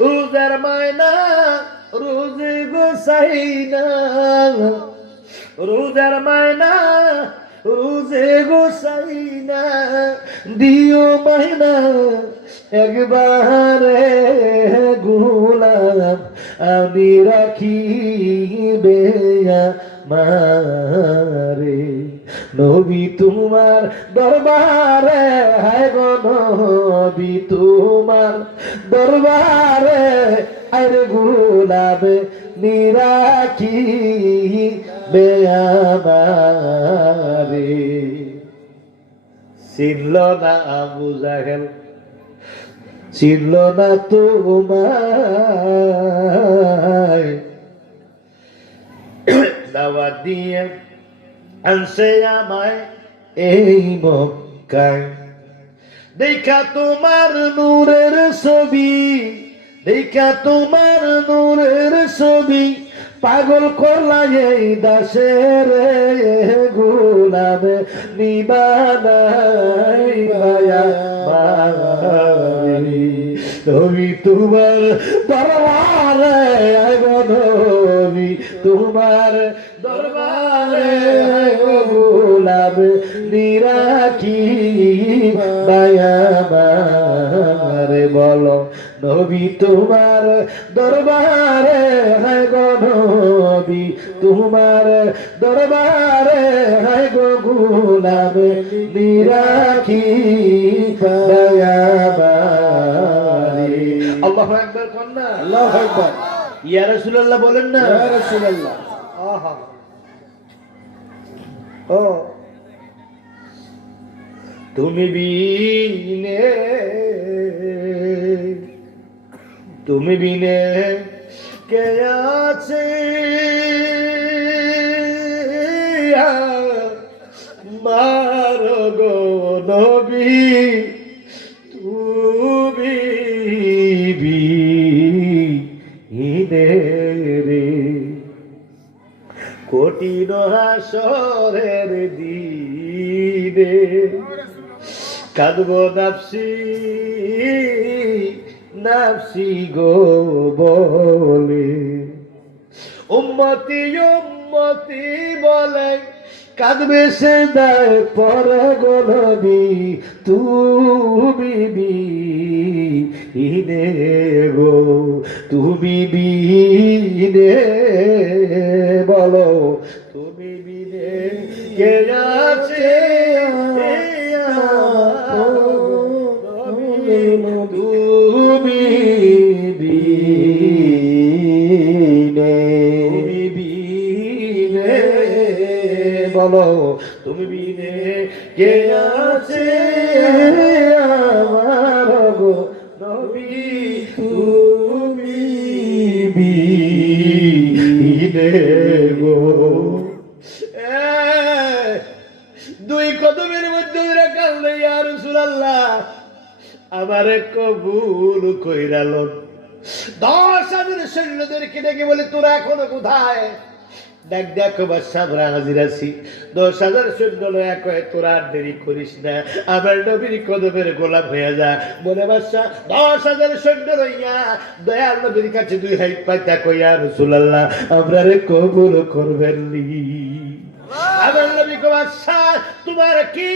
রোজার মায়না রোজে গোসাই না রোজার মায়না রোজে গোসাই না দিও মায়না একবারে গোলাম আমি রাখি মারে নবী তোমার দরবারে, হায় গো নবী তোমার দরবারে, আরে গোলাবে নিরাকি বেয়ামারে চিনল না আবু জাহেল চিনল না তোমায়। দাওয়াত দিয়ে আনছে আমায় এই মক্কায়? দেখা তোমার নূরের ছবি, দেখা তোমার নূরের ছবি, পাগল করলা এই দাসের গুলাম নিবানাই মায়া তুমি তোমার দরবারে নবী, তোমার দরবারে গোলাম নিরাকি মায়া মারে বলো নবী তোমার দরবারে হায় গো নবী তোমার দরবারে হায় গো গোলাম নিরাকি মায়া মারে আল্লাহু আকবার কোন না আল্লাহু আকবার। ইয়া রাসূলুল্লাহ বলেন না। ইয়া রাসূলুল্লাহ। আহা। ও। তুমি বিনে তুমি বিনে কে আছে? মার গো নবী, তুমি বিনে রে। কঠিন হাসরের দিনে কাঁদব নাপসি নাপসি গো বলে। উম্মতি উম্মতি বলে, কাঁদবে সে দায় পরে গলবি তুমি বিনে গো, তুমি বিনে বলো তুমি বলো, তুমি বিনে কে আছে আমার গো নবী? তুমি বিনে গো। দুই কদমের মধ্যে ওরা কান্দে ইয়া রাসূলুল্লাহ। আমারে কবুল কইরালন দশ হাজার সৈন্যদেরকে ডেকে বলে তোরা এখনও কোথায়? দেখ দেখো বাদশাহ আমরা হাজির আছি। দশ হাজার সৈন্য লয়া কয়ে তোরা আর দেরি করিস না। আমার নবীর কদমের গোলাপ হয়ে যা। বলে বাদশাহ দশ হাজার সৈন্য রইয়া দয়াল নবীর কাছে দুই হাইট পাইতা কইয়া রসুলাল্লাহ আমরা রে কবুল করবেন আমার নবী কো তোমার কি